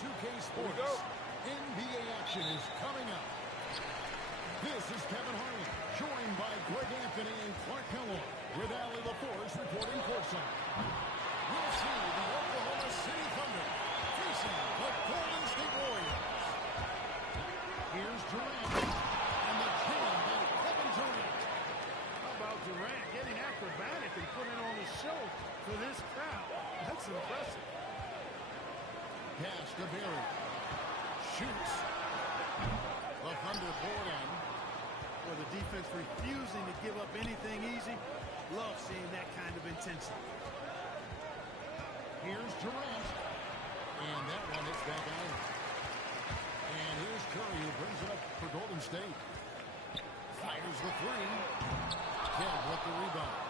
2K Sports. NBA action is coming up. This is Kevin Harlan, joined by Greg Anthony and Clark Kellogg, with Allie LaForce reporting courtside. We'll see the Oklahoma City Thunder facing the Golden State Warriors. Here's Durant, and the jam by Kevin Durant. How about Durant getting acrobatic and putting on a show for this crowd? That's impressive. Pass to Barry. Shoots. The Thunder pour it in. For the defense refusing to give up anything easy. Love seeing that kind of intensity. Here's Durant. And that one hits back out. And here's Curry, who brings it up for Golden State. Fires the three. Kemp with the rebound.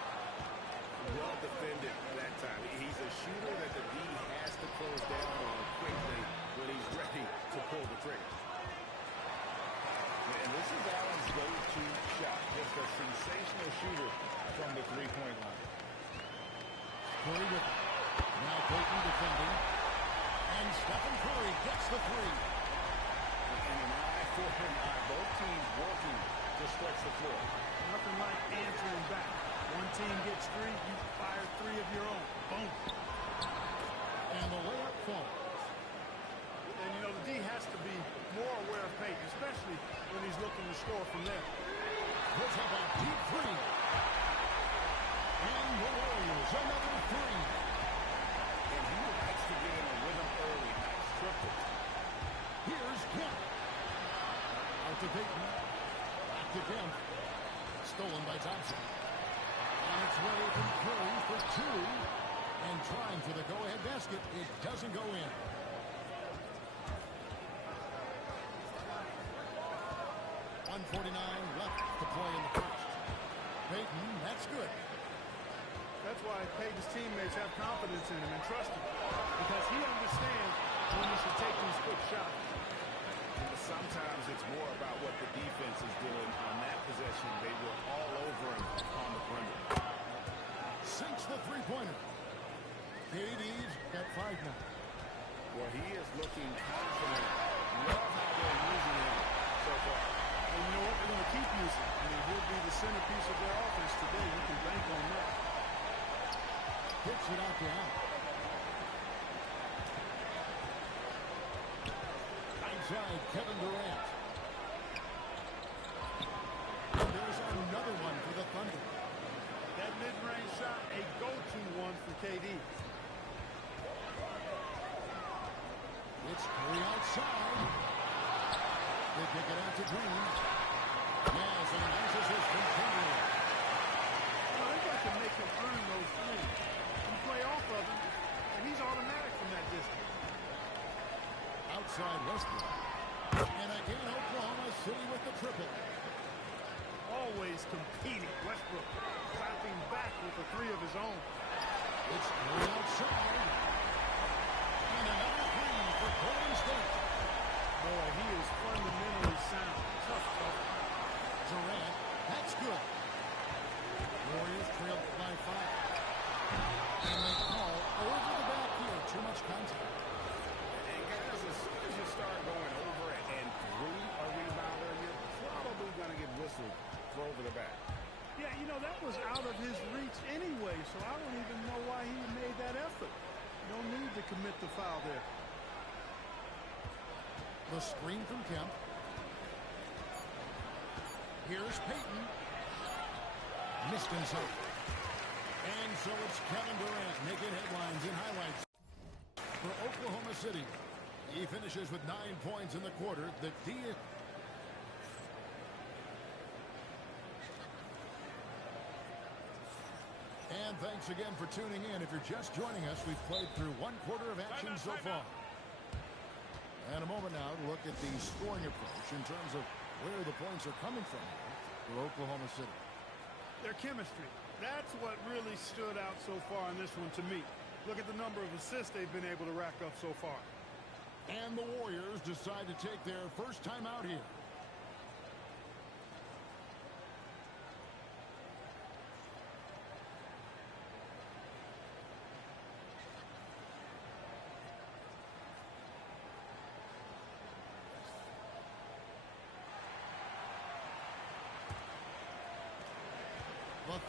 Well defended that time. He's a shooter that the D has to close down on quickly when he's ready to pull the trigger. And this is Allen's go-to shot. Just a sensational shooter from the three-point line. Curry with it. Now Payton defending. And Stephen Curry gets the three. And an eye for an eye. Both teams working to stretch the floor. Nothing like answering back. One team gets three, you fire three of your own. Boom. And the layup falls. And, you know, the D has to be more aware of Payton, especially when he's looking to score from there. Puts up a deep three. And the Warriors, another three. And he likes to get in a rhythm early. Nice triple. Here's Kemp. Out to Payton. Back to Kemp. Stolen by Thompson. On its way from Curry for two. And trying for the go-ahead basket. It doesn't go in. .149 left to play in the first. Payton, that's good. That's why Payton's teammates have confidence in him and trust him. Because he understands when he should take these quick shots. Sometimes it's more about what the defense is doing on that possession. They were all over him on the perimeter. Sinks the three-pointer. KD's got five now. Well, he is looking confident. Love how they're using him so far. And you know what? They're going to keep using him. I mean, he'll be the centerpiece of their offense today. You can bank on that. Hits it out to Allen. Outside, Kevin Durant. And there's another one for the Thunder. That mid-range shot, a go-to one for KD. It's Curry outside. They kick it out to Green. Yes, and an emphasis continuing. Well, they've got to make him earn those threes. You play off of him, and he's automatic from that distance. Outside Westbrook. And again, Oklahoma City with the triple. Always competing. Westbrook clapping back with a three of his own. It's Curry outside. And another three for Golden State. Boy, he is fundamentally sound. Tough. Durant, that's good. Warriors trail by 5. And they call over the back here. Too much contact. And guys, as soon as you start going over and through a rebounder, you're probably going to get whistled for over the back. Yeah, you know, that was out of his reach anyway, so I don't even know why he made that effort. No need to commit the foul there. The screen from Kemp. Here's Payton. Missed inside. And so it's Kevin Durant making headlines and highlights for Oklahoma City. He finishes with 9 points in the quarter. The D. And thanks again for tuning in. If you're just joining us, we've played through one quarter of action so far. And a moment now to look at the scoring approach in terms of where the points are coming from for Oklahoma City. Their chemistry. That's what really stood out so far in this one to me. Look at the number of assists they've been able to rack up so far. And the Warriors decide to take their first time out here.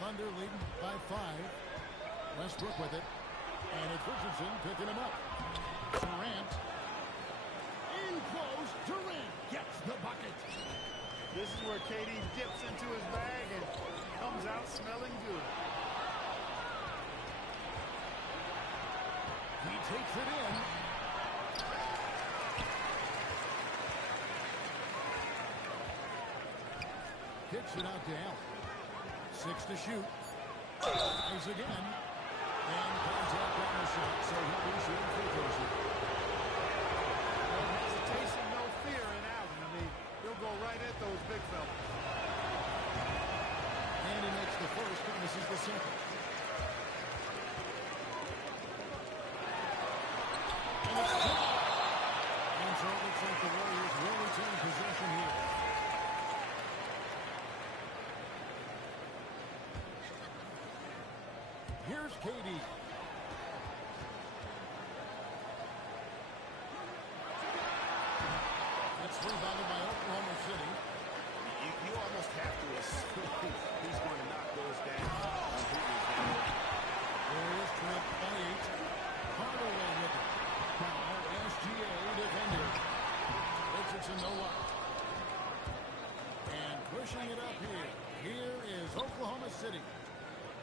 Thunder leading by 5. Westbrook with it. And it's Richardson picking him up. Durant. In close. Durant gets the bucket. This is where KD dips into his bag and comes out smelling good. He takes it in. Kicks it out to Allen. 6 to shoot. Tries again. And contact on the shot, so he'll be shooting free throws here. No hesitation, no fear in Allen. I mean, he'll go right at those big fellas. And he makes the first, and this is the second. And it's good. And so it looks like the Warriors will retain possession here. Here's KD. It's rebounded by Oklahoma City. You almost have to assume he's going to knock those down. Warriors trail by 8. Hardaway with it. Now SGA defender. Richardson no luck. And pushing it up here. Here is Oklahoma City.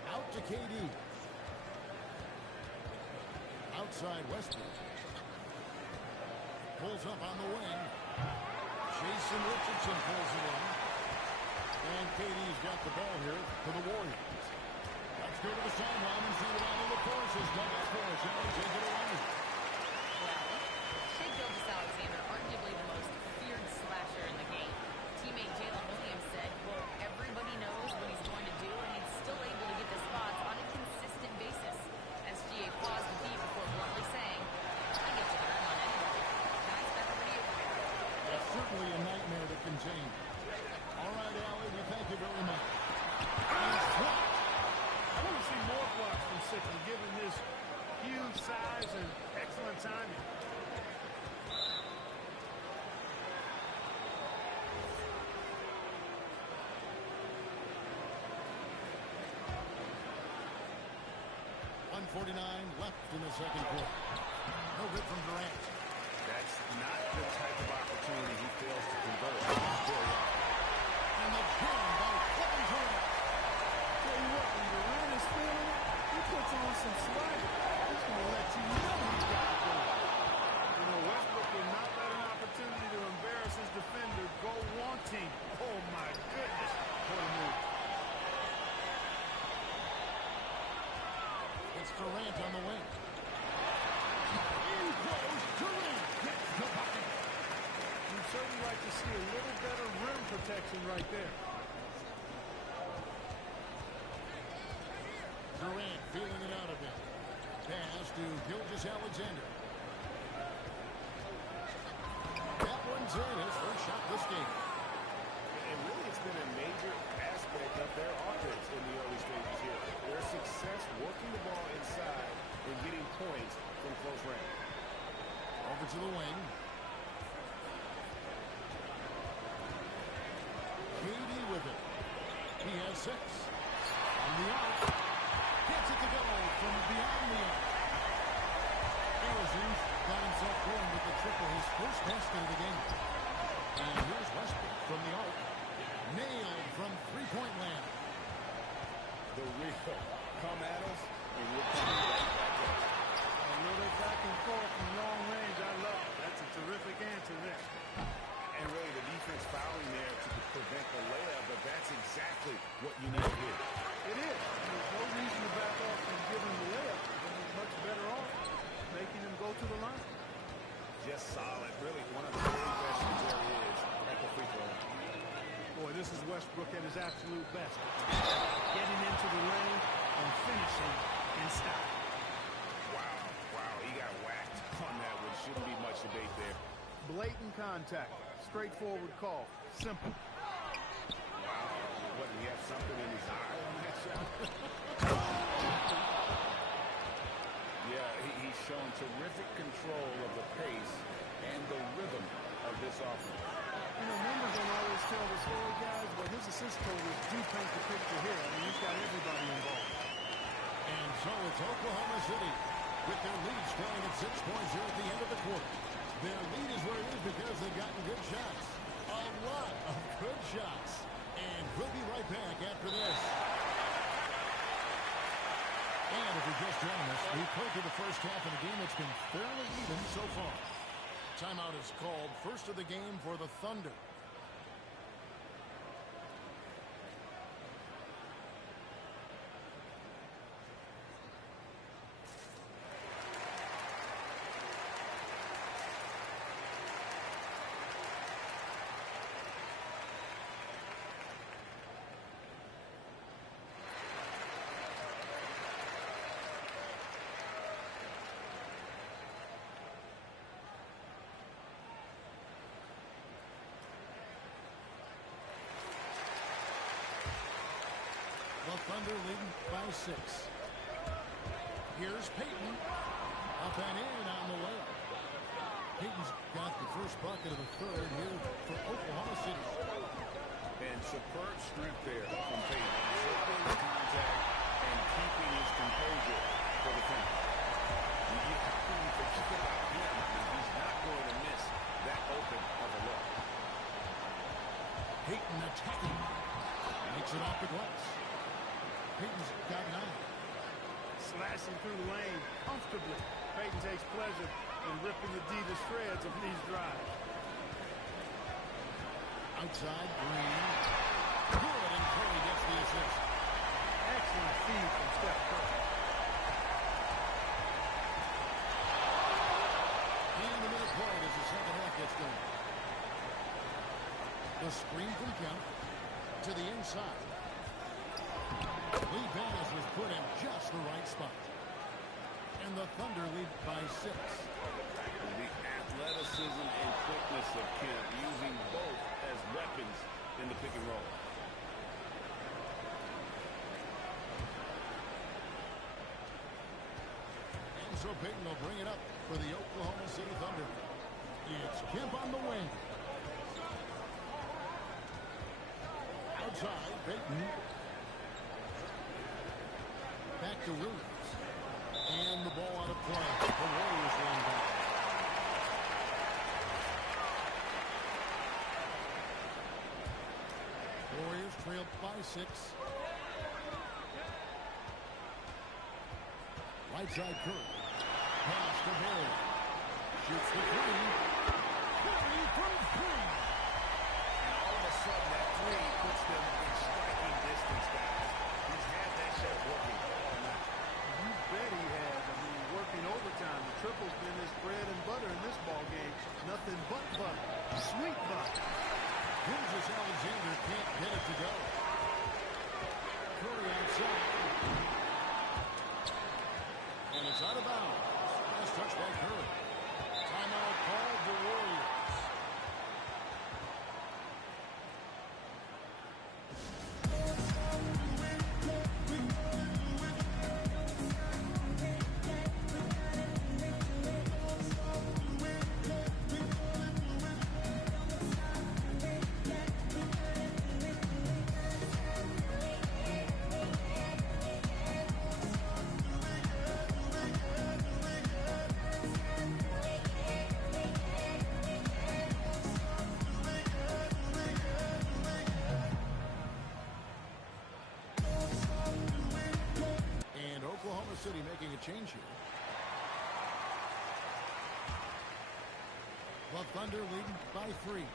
Out to KD. Outside Westbrook. Pulls up on the wing. Jason Richardson pulls it in. And KD's got the ball here for the Warriors. Let's go to the sideline and see what all the force has done for us. Shall take it away? Well, Shai Gilgeous-Alexander, arguably the most feared slasher in the game. Teammate Jalen Williams said, well, everybody knows what he's going to do, and he's still able to get the spots on a consistent basis. SGA paused the beat before bluntly saying, I get to the rim on anybody. Can I expect everybody over here? That's certainly a nightmare to contain. All right, Allie, we thank you very much. And blocked. I want to see more blocks from Sickle, given his huge size and excellent timing. .149 left in the second quarter. No good from Durant. That's not the type of opportunity he fails to convert. And the jam by Kevin Durant. Tell you what, when Durant is feeling it, he puts on some swagger. He's going to let you know he's got it going. You know, Westbrook will not let an opportunity to embarrass his defender go wanting. Oh, my goodness. What a move. It's Durant on the wing. In close, Durant gets the bucket. You'd certainly like to see a little better rim protection right there. Durant feeling it out a bit. Pass to Gilgeous-Alexander. That one's in. His first shot this game. And really, it's been a major aspect of their offense in the early stages here. Their success working the ball inside and getting points from close range. Over to the wing. KD with it. He has 6. On the arc. Gets it to go from beyond the arc. Arizona got himself going with the triple, his first basket of the game. And here's Westbrook from the arc. Nailed from three-point land. The real come at us, and we're coming right back at us. A little back and forth from long range. I love it. That's a terrific answer there. And really, the defense fouling there to prevent the layup, but that's exactly what you need to do. It is. There's no reason to back off from giving the layup. He's much better off making him go to the line. Just solid. Really, one of the very best there is at the free throw line. Boy, this is Westbrook at his absolute best. Getting into the lane and finishing in style. Wow, he got whacked on that one. Shouldn't be much debate there. Blatant contact. Straightforward call. Simple. Wow, what, do he have something in his eye on that shot? Yeah, he's shown terrific control of the pace and the rhythm of this offense. You know, numbers don't always tell the story, guys, but his assist totals do paint the picture here. I mean, he's got everybody involved. And so it's Oklahoma City with their lead scoring at 6 points here at the end of the quarter. Their lead is where it is because they've gotten good shots. A lot of good shots. And we'll be right back after this. And if you're just joining us, we've played through the first half of the game. It's been fairly even so far. Timeout is called. First of the game for the Thunder. The Thunder leading by 6. Here's Payton. Up and in on the layup. Payton's got the first bucket of the third here for Oklahoma City. And superb strength there from Payton. Absorbing the contact and keeping his composure for the finish. You have to think about him. He's not going to miss that open of a look. Payton attacking. Makes it off the glass. Payton's got 9. Slashing through the lane comfortably. Payton takes pleasure in ripping the D to shreds of these drives. Outside, Green. Good, and Curry gets the assist. Excellent feed from Steph Curry. And the minute played as the second half gets going. The screen from Kemp to the inside. Lee Banas was put in just the right spot. And the Thunder lead by 6. The athleticism and quickness of Kemp, using both as weapons in the pick and roll. And so Payton will bring it up for the Oklahoma City Thunder. It's Kemp on the wing. Outside, Payton. Back to Williams. And the ball out of play. The Warriors run back. Warriors trail by 6. Right side Curry. Pass to Barry. Shoots the 3. Curry from 3. And all of a sudden, that 3 puts them in striking distance, guys. He's had that shot working all night. You bet he has. I mean, working overtime. The triple's been his bread and butter in this ball game. Nothing but butter. Sweet butter. Gilgeous Alexander can't get it to go. Curry outside. And it's out of bounds. Nice touch by Curry. Timeout called the Warriors. City making a change here. The Thunder leading by 3.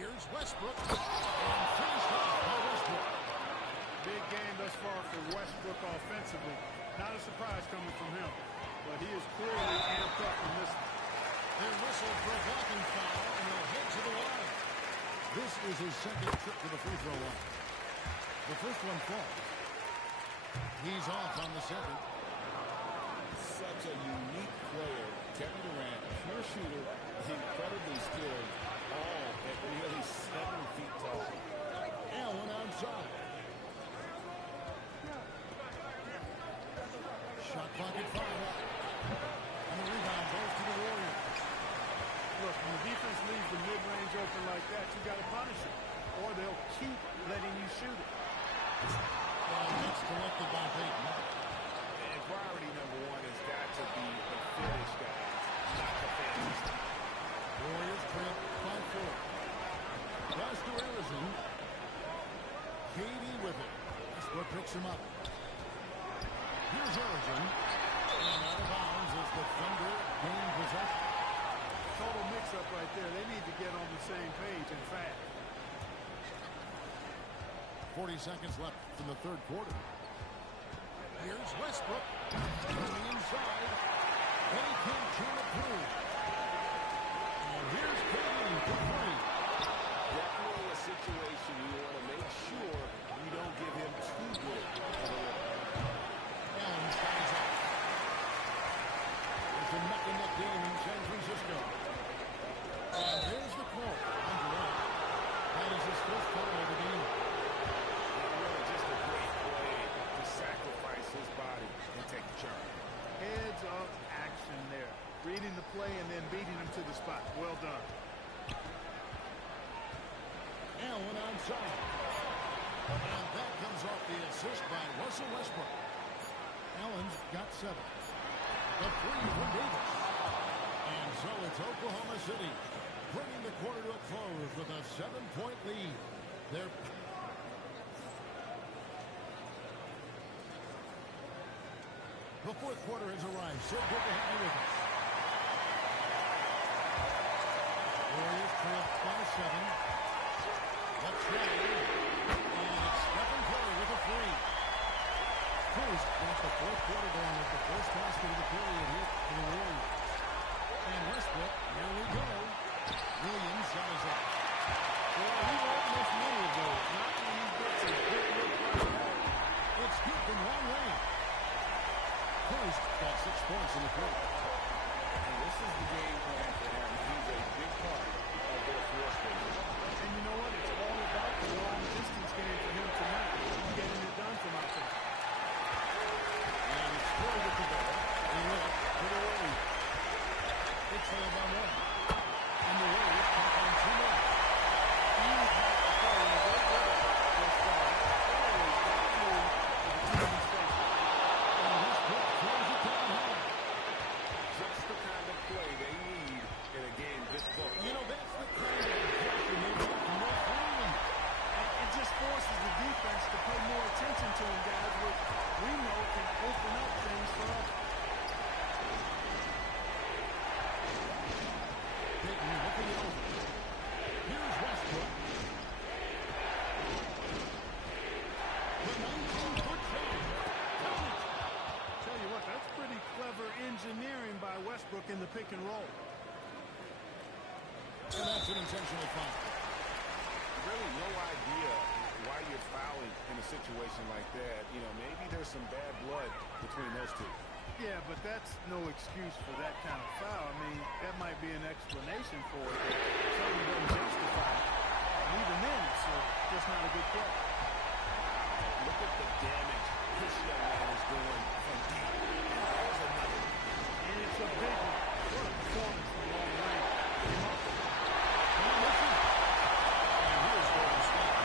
Here's Westbrook. And finished off by Westbrook. Big game thus far for Westbrook offensively. Not a surprise coming from him. But he is clearly amped up in this one. They're whistled for a blocking foul, and they'll head to the line. This is his second trip to the free throw line. The first one falls. He's off on the second. Such a unique player. Kevin Durant, pure shooter, incredibly skilled, all at nearly 7 feet tall. Allen outside. Shot clock at 5. And the rebound goes letting you shoot it. And that's collected by Peyton. And priority number one has got to be the finish, guys, not the fantasy. Warriors trail 5-4. Pass to Arizona. Katie with it. Westbrook picks him up. Here's Arizona. And out of bounds as the Thunder gain possession. Total mix-up right there. They need to get on the same page and fast. 40 seconds left in the third quarter. Here's Westbrook on the inside. They can't turn it through. And here's Katie for three. Definitely a situation you want to make sure you don't give him too good of a look. Allen ties up. It's a neck-and-neck game in San Francisco. And there's the call. Underway. That is his first foul of the game. Really just a great play to sacrifice his body and take the charge. Heads up action there. Reading the play and then beating him to the spot. Well done. Allen onside. And that comes off the assist by Russell Westbrook. Allen's got 7. The three from Davis. And so it's Oklahoma City bringing the quarter to a close with a 7-point lead. The fourth quarter has arrived. So good to have you with us. Warriors trail 5-7. Let's try. And it's Stephen Curry with a three. Curry's got the fourth quarter going with the first basket of the period here for the Warriors. And Westbrook, here we go. Williams shot is up. Well, he won't miss many of those. Not when he gets a good look like that. It's deep from long range. Curry's got 6 points in the quarter. And this is the game plan for him. He's a big part of their floor space. And you know what? It's all about the long distance game for him tonight. He's getting it done from out there. And it's Curry with the ball. And look for the Warriors. It's trailed by 1. And the Warriors come on 2 more. He's not the player to go with it this far. Always got to move to the team space. And Westbrook throws it down high. Just the kind of play they need in a game this close. You know, that's the kind of aggression they want from their team. And it just forces the defense to pay more attention to him, guys, which we know can open up things for us. Peyton looking it over. Here's Westbrook. The 19-foot shot. Tell you what, that's pretty clever engineering by Westbrook in the pick and roll. And that's an intentional foul. Really no idea why you're fouling in a situation like that. You know, maybe there's some bad blood between those two. Yeah, but that's no excuse for that kind of foul. I mean, that might be an explanation for it, but it certainly doesn't justify it. And even then, it's just not a good play. Look at the damage this young man is doing from deep. And there's another. And it's a big one. What a performance from long range. Remarkable. And misses. And here's Golden State.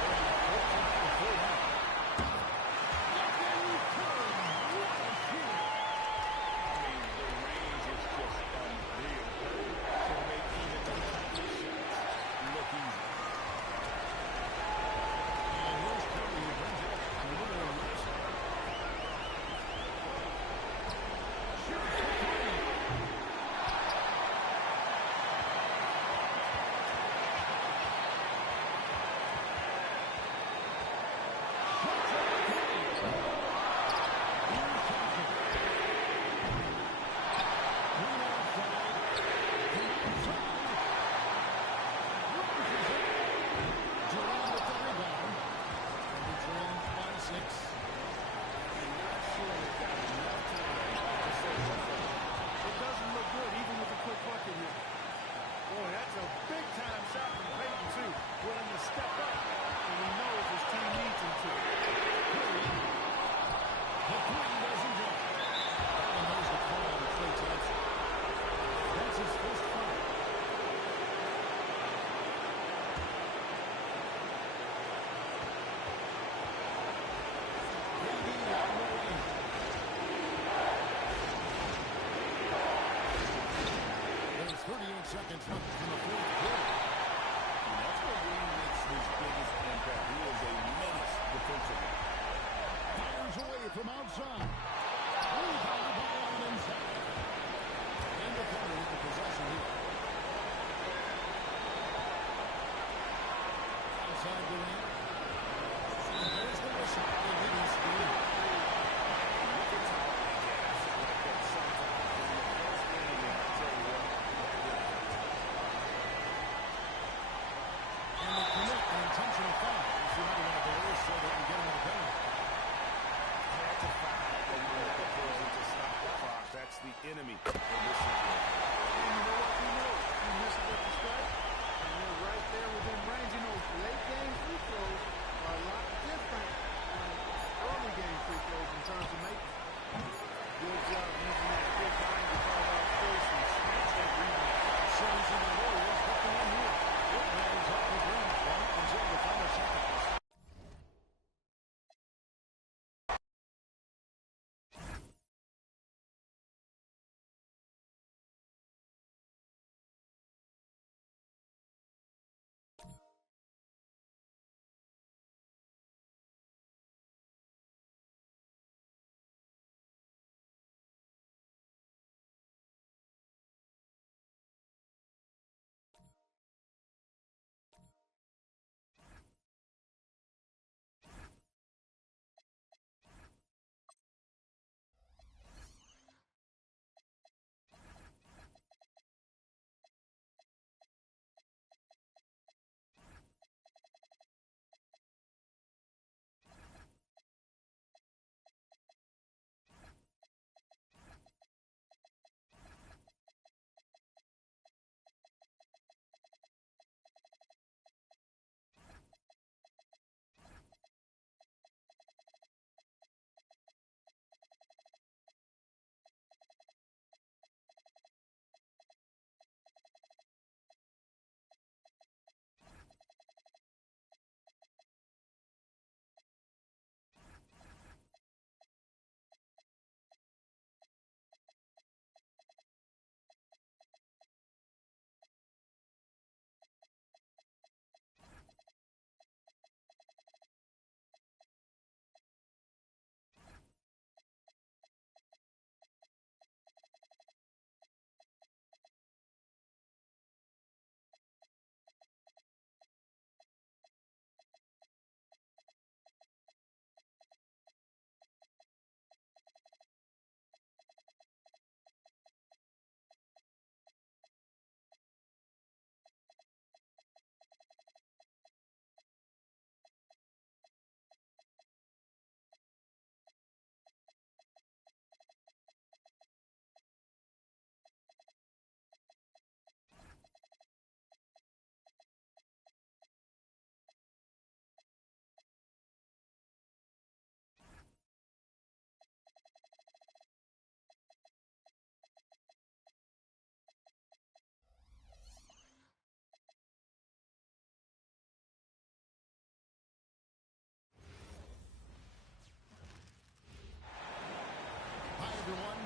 They're on a 14-4 run. Stephen Curry. What a shooter. I mean, the range is just unreal. Can make even the toughest shots look easy. seconds left in the fourth quarter. And that's where Green makes his biggest impact. He is a menace defensively. Fires away from outside. Rebounded by Allen inside. And the Thunder with the possession here. Outside Durant. And there's the whistle. They hit his speed. Look at how he gets like that sometimes. In the first inning, and I'll tell you what, that didn't hurt. And they commit an intentional foul. It's another one of those so they can get him in the penalty. Had to foul and you let it close to stop the clock. That's the enemy in this situation. And you know what? He misses at the start, and you're right there within range. You know, late game free throws are a lot different than early game free throws in terms of making. Good job using that quick line to carve out space and snatch that rebound. Suns and the Warriors get the one here. It remains off the Green's front until the final seconds.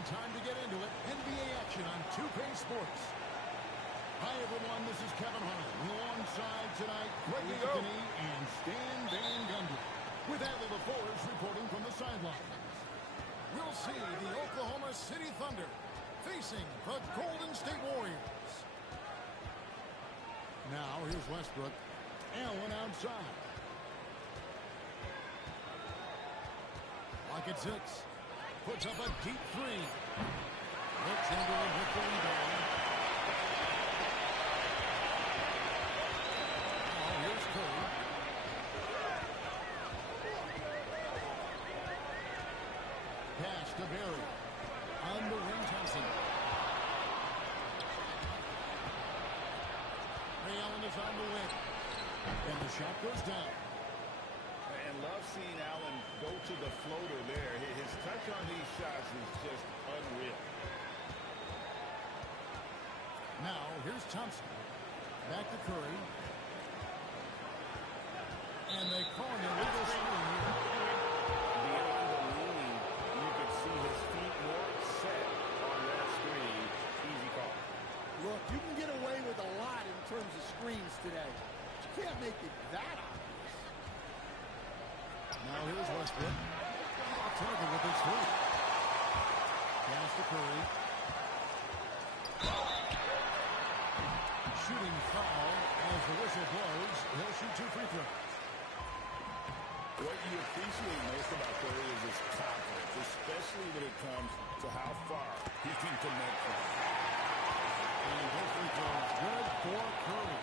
Time to get into it. NBA action on 2K Sports. Hi, everyone. This is Kevin Harlan. Alongside tonight, Greg Anthony and Stan Van Gundy. With Adley LaForge reporting from the sidelines. We'll see the Oklahoma City Thunder facing the Golden State Warriors. Now, here's Westbrook. Allen outside. Clock at 6. Puts up a deep three. Looks into it with the rebound. Now here's Curry. Pass to Barry. On the wing, Thompson. Ray Allen is on the wing. And the shot goes down. And love seeing Allen go to the floater there. His touch on these shots is just unreal. Now, here's Thompson. Back to Curry. And they call an illegal screen here. Beyond the leaning, you could see his feet more set on that screen. Easy call. Look, you can get away can't make it that obvious. Now here's Westbrook. Target with his three. Pass to Curry. Shooting foul as the whistle blows. He'll shoot 2 free throws. What you appreciate most about Curry is his confidence, especially when it comes to how far he can connect from. And both free throws good for Curry.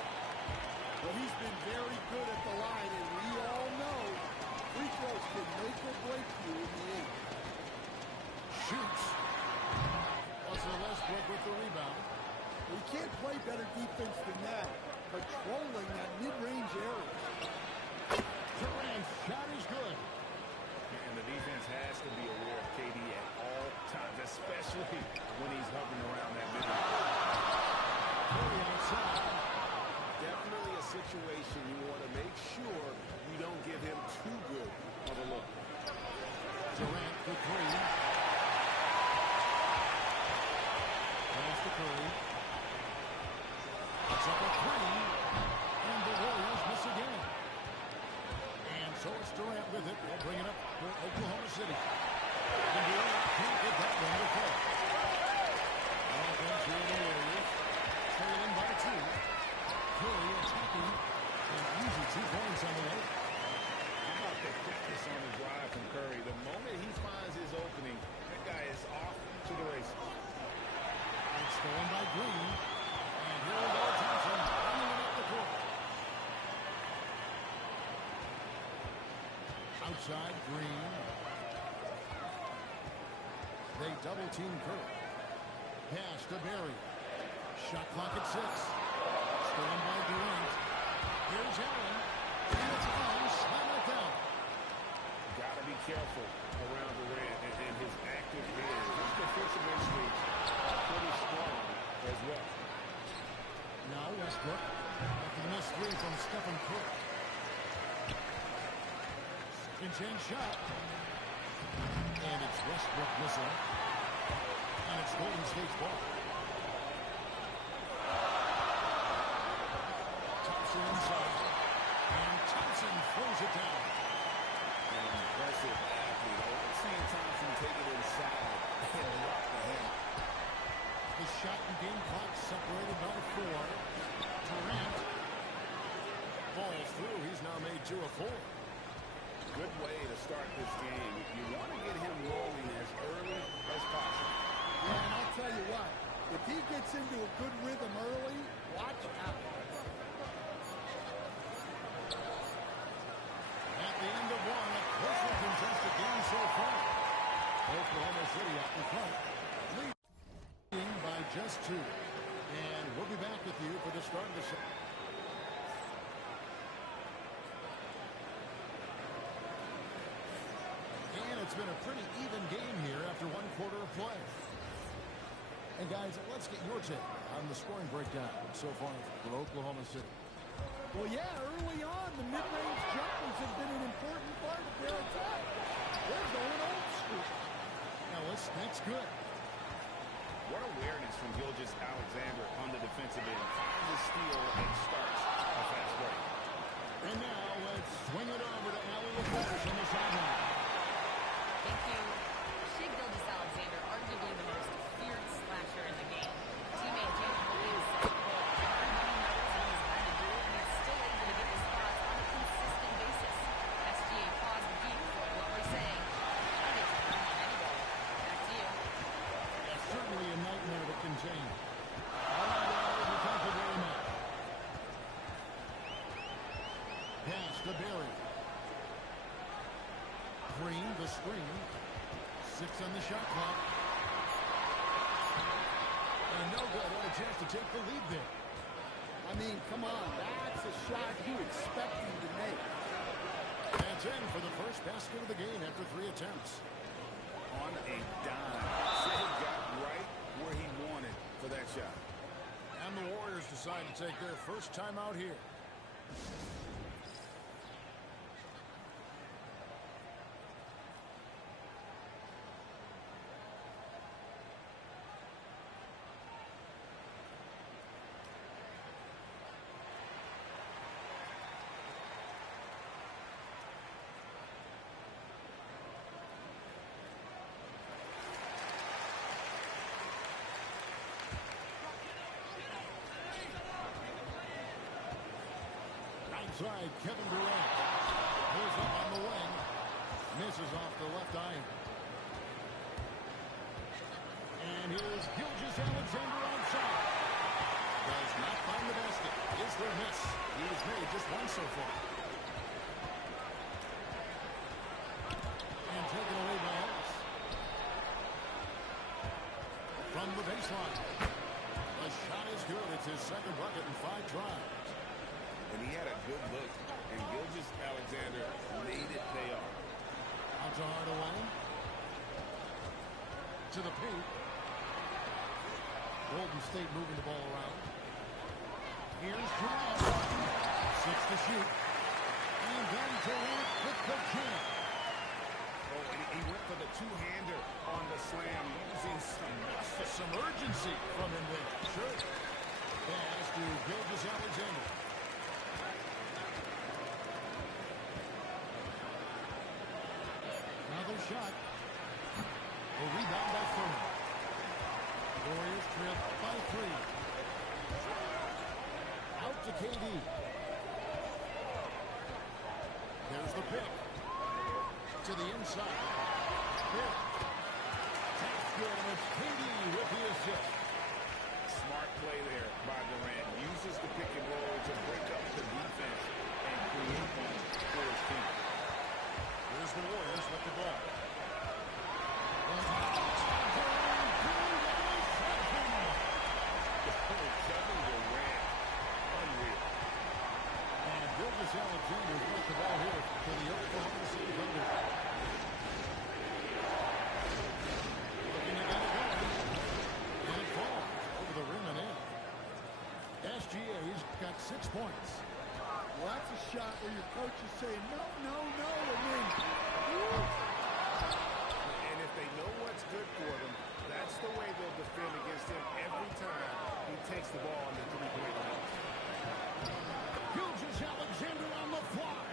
Well, he's been very good at the line, and we all know free throws can make or break you in the end. Shoots. Russell Westbrook with the rebound. You can't play better defense than that, controlling that mid-range area. Durant's shot is good. And the defense has to be aware of KD at all times, especially when he's hovering around that mid-range. Curry outside. Definitely a situation you want to make sure you don't give him too good of a look. Durant for three. Pass to Curry. It's up a three. And the Warriors miss again. And so it's Durant with it. They'll bring it up for Oklahoma City. And Durant can't get that one to fall. Offense here in the Warriors. Trailing by 2. Curry attacking. An easy 2 points on the way. How about the quickness on the drive from Curry? The moment he finds his opening, that guy is off to the races. It's stolen by Green. And here we go, Thompson running it up the court. Outside, Green. They double-team Curry. Pass to Barry. Shot clock at 6. Stolen by Durant. Here's Allen. And it's on. Slam it down. Got to be careful around Durant and his active hands. His defensive instincts are pretty strong as well. Now Westbrook. After the missed 3 from Stephen Curry. Can change shot. And it's Westbrook missing. And it's Golden State's ball. Thompson inside. And Thompson throws it down. An impressive athlete. I like seeing Thompson take it inside and rock the hammer. The shot and game clock separated by 4. Durant falls through. He's now made 2 of 4. Good way to start this game. You want to get him rolling as early as possible. Yeah, and I'll tell you what, if he gets into a good rhythm early, watch out. At the end of 1, a closely contested game so far. Oklahoma City out in front, leading by just 2. And we'll be back with you for the start of the second. And it's been a pretty even game here after 1 quarter of play. And guys, let's get your take on the scoring breakdown so far for Oklahoma City. Well, yeah, early on, the mid-range jumpers have been an important part of their attack. They're going old school. Now, that's good. What awareness from Gilgeous-Alexander on the defensive end. Finds the steal and starts a fast break. And now let's swing it over to Allie LaForge on the sideline. Thank you. Shai Gilgeous-Alexander, arguably the most feared slasher in the game. Teammate Jalen Williams said, quote, everybody knows what he's got to do, and he's still able to get the spots on a consistent basis. SGA paused the beat before quickly saying, I get to bring on anybody. Back to you. That's certainly a nightmare to contain. All right, Allie, thank you very much. Pass to Barry. Green, the screen. 6 on the shot clock. And no good. What a chance to take the lead there. I mean, come on, that's a shot you expect him to make. That's in for the first basket of the game after 3 attempts. On a dime. Shai got right where he wanted for that shot. And the Warriors decide to take their first time out here. inside, Kevin Durant. Pulls up on the wing. Misses off the left iron. And here's Gilgeous-Alexander outside. Does not find the basket. Is there a miss? He's made just one so far. And taken away by Ellis. From the baseline. The shot is good. It's his second bucket in 5 tries. And he had a good look. And Gilgeous-Alexander made it pay off. Out to Hardaway. To the paint. Golden State moving the ball around. Here's Durant. 6 to shoot. And then Durant with the jam. Oh, and he went for the two-hander on the slam, using some urgency from him there. Sure. Pass to Gilgeous-Alexander. Another shot. A rebound by Furman. Warriors trail by 3. Out to KD. There's the pick. To the inside. Pick. Taps good, and it's KD with the assist. Smart play there by Durant. Uses the pick and roll to break up the defense and create points for his team. Here's the Warriors with the ball. Kevin Durant, unreal. And Gilgeous-Alexander with the ball here for the Oklahoma City Thunder. Looking to get it going. And it falls over the rim and in. SGA's got 6 points. Well, that's a shot where your coach is saying, no, no, no, and then, woo. And if they know what's good for them, that's the way they'll defend against him every time he takes the ball in the three-point line. Gilgeous-Alexander on the fly.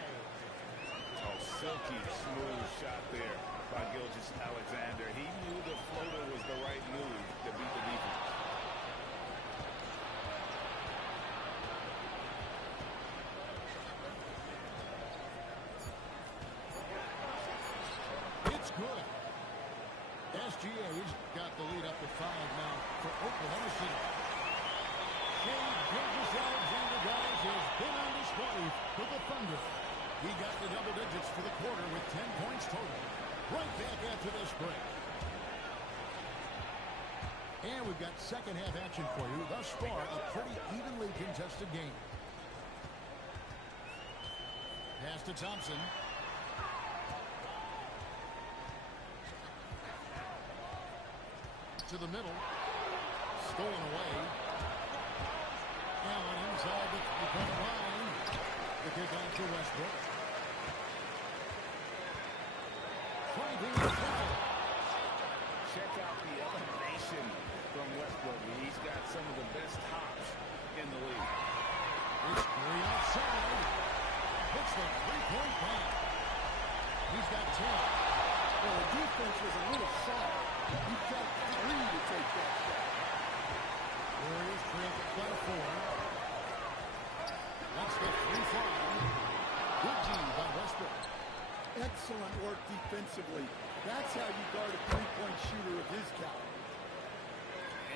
Oh, silky smooth shot there by Gilgeous-Alexander. He knew the floater was the right move to beat the defense. It's good. SGA's got the lead up to 5 now for Oklahoma City. Gilgeous-Alexander, guys, has been on display for the Thunder. He got the double digits for the quarter with 10 points total. Right back after this break. And we've got second half action for you. Thus far, a pretty evenly contested game. Pass to Thompson. To the middle. Stolen away. Allen inside the three-point line. The kick out to Westbrook. Driving the foul. Check out the elevation from Westbrook. He's got some of the best hops in the league. It's 3 outside. Hits the three-point line. He's got 10. Well, the defense was a little soft. He felt free to take that shot. Warriors trail by 4. That's the 3-5. Good D by Westbrook. Excellent work defensively. That's how you guard a three-point shooter of his caliber.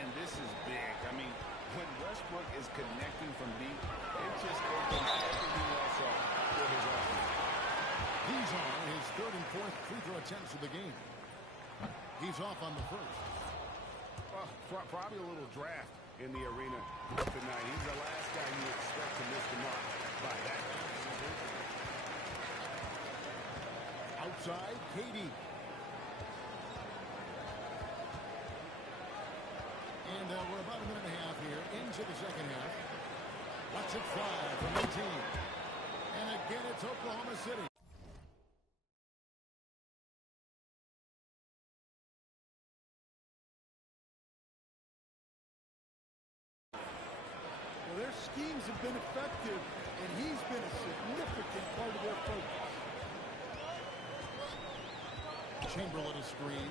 And this is big. I mean, when Westbrook is connecting from deep, it just opens everything else up for his offense. These are his 3rd and 4th free throw attempts of the game. He's off on the first. Well, probably a little draft in the arena tonight. He's the last guy you expect to miss the mark by that. Outside, KD. And we're about a minute and a half here into the second half. Watch it fly from 18. And again, it's Oklahoma City. Well, their schemes have been effective, and he's been a significant part of their focus. Chamberlain is screen.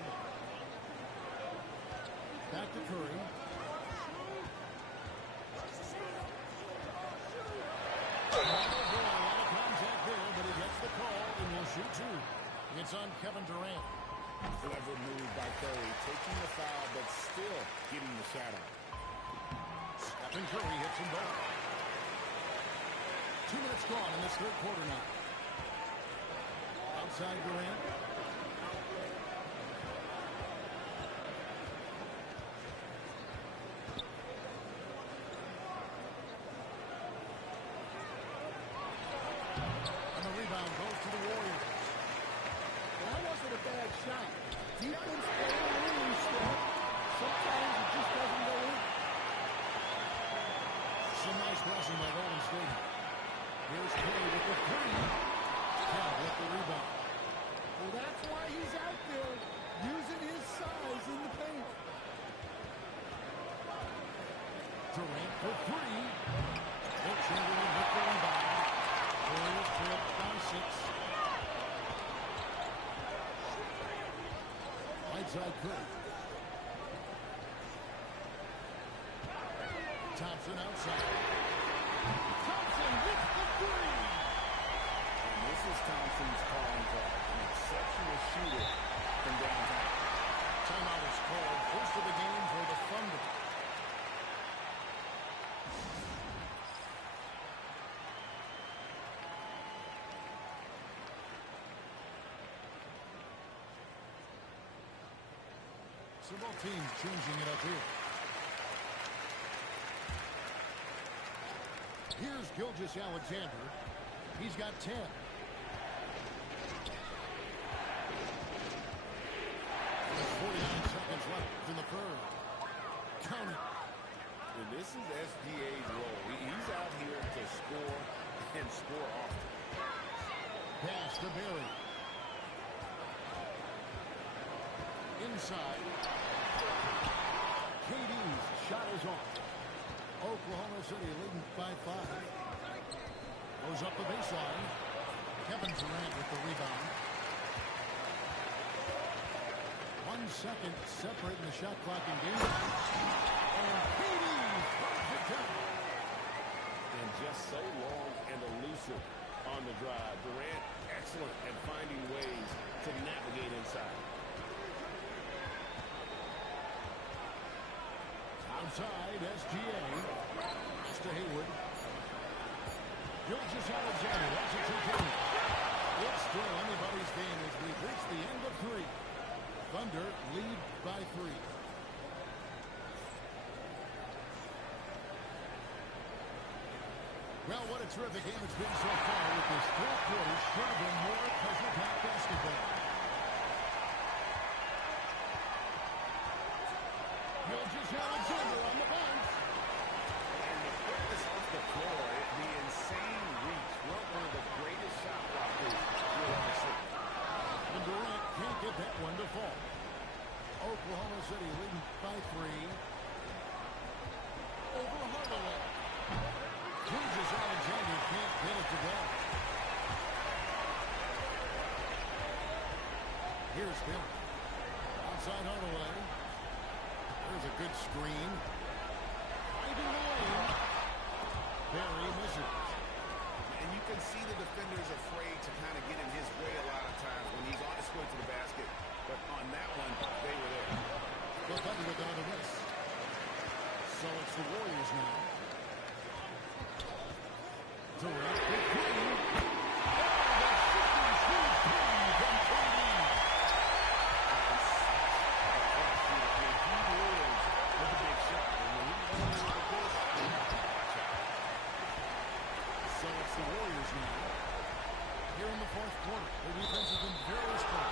Back to Curry. It's on Kevin Durant. Clever move by Curry, taking the foul, but still getting the shot out. Stephen Curry hits him both. 2 minutes gone in this third quarter now. Outside Durant. And the rebound goes to the Warriors. That wasn't a bad shot. Defense playing a little loose there. Sometimes it just doesn't go in. Some nice passing by Golden State. Here's Curry with the three. Cal with the rebound. Well, that's why he's out there using his size in the paint. Durant for three. Wilt Chamberlain with the rebound. Warriors trail by 6. Right side Curry. Thompson outside. Thompson with the three. And this is Thompson's calling card, an exceptional shooter from downtown. Timeout is called. First of the game for the Thunder. So both teams changing it up here. Here's Gilgeous-Alexander. He's got 10. 49 seconds left in the third. Count it. And this is SGA's role. He's out here to score and score often. Pass to Barry. Inside. KD's shot is off. Oklahoma City leading by 5. Goes up the baseline. Kevin Durant with the rebound. 1 second separating the shot clock in game. And KD throws it down. And just so long and elusive on the drive. Durant excellent at finding ways to navigate inside. Outside, SGA. Pass to Hayward. Gilgeous-Alexander. That's a 2-2. It's still anybody's game as we've reached the end of 3. Thunder lead by 3. Well, what a terrific game it's been so far with this fourth quarter. Should have been more pressure-packed basketball. Gilgeous-Alexander on the bounce. And the quickness off the floor, the insane reach. One of the greatest shot blockers you'll ever see. And Durant can't get that one to fall. Oklahoma City leading by 3. Over Hardaway. Gilgeous-Alexander can't get it to go. Here's Bill. Outside Hardaway. There's a good screen. Finding the lane. Barry misses. And you can see the defender's afraid to kind of get in his way a lot of times when he's on his way to the basket. But on that one, they were there. But Thunder with another miss. So it's the Warriors now. Durant with three. So it's the Warriors now. Here in the fourth quarter, the defense has been very strong.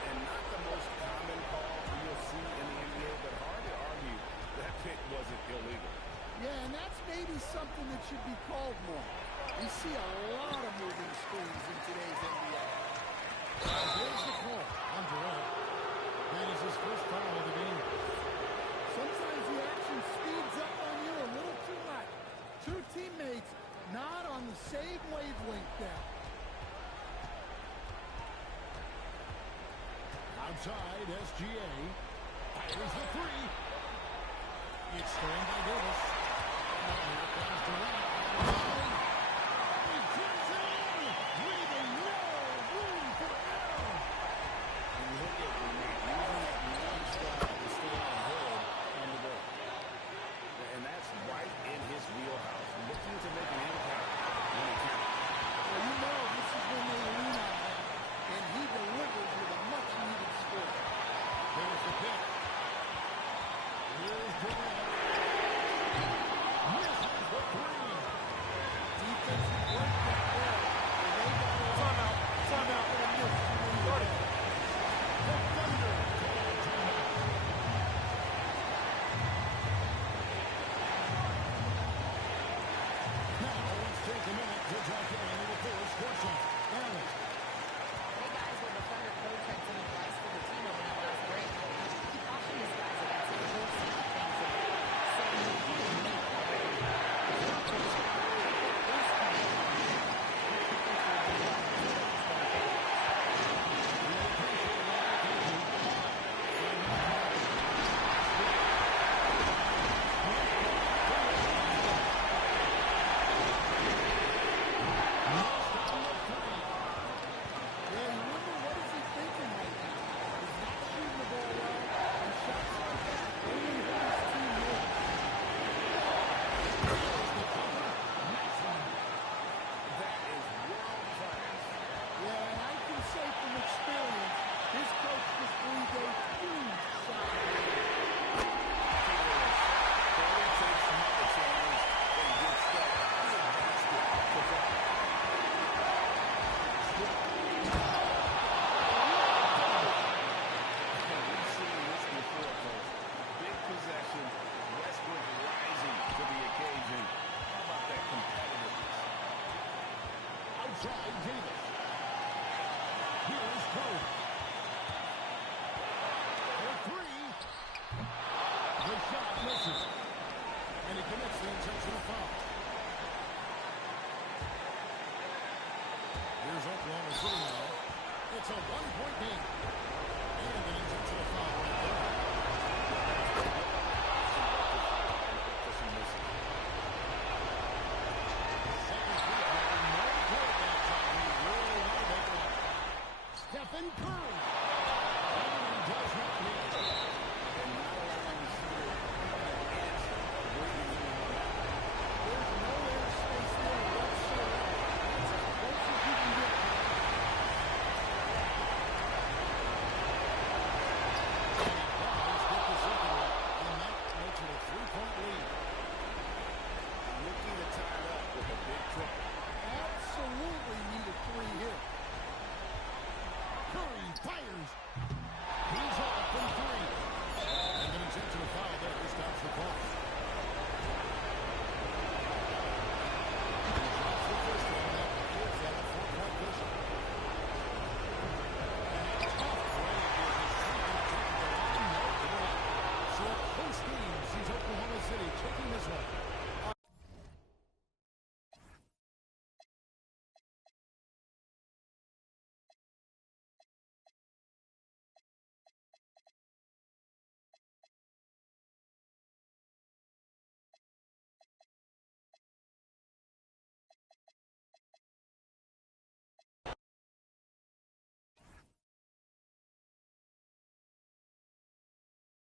And not the most common call you'll see in the NBA, but hard to argue that pick wasn't illegal. Yeah, and that's maybe something that should be called more. We see a lot of moving screens in today's NBA. Here's the call on Durant. That is his first foul of the game. Sometimes the action speeds up on you a little too much. Two teammates not on the same wavelength there. Outside, SGA. Fires the three. It's thrown by Davis. And here comes Durant. a minute to drop down to the force courtside. Allen. Hey guys, well the Thunder coach had some advice for the team over that last break. He cautioned his guys against forcing things in, saying you can't make already. It's not just people is coming. And I think they'll do that until it's going to finish. Yeah, you wonder what is he thinking right now. He's not shooting the ball well, and shots like that only hurt his team more. That is world class. Yeah, and I can say from experience, his coach just breathed a huge shot. Curry takes another challenge and gets that big basket to follow. We've seen this before, folks. Big possession, Westbrook rising to the occasion. How about that competitiveness? Outside Davis. Here's Curry. For three. The shot misses. And he commits the intentional foul. Here's Oklahoma City now. It's a one-point game. And an intentional foul right there. Second free throw, no good that time. He really wanted that one. Stephen Curry.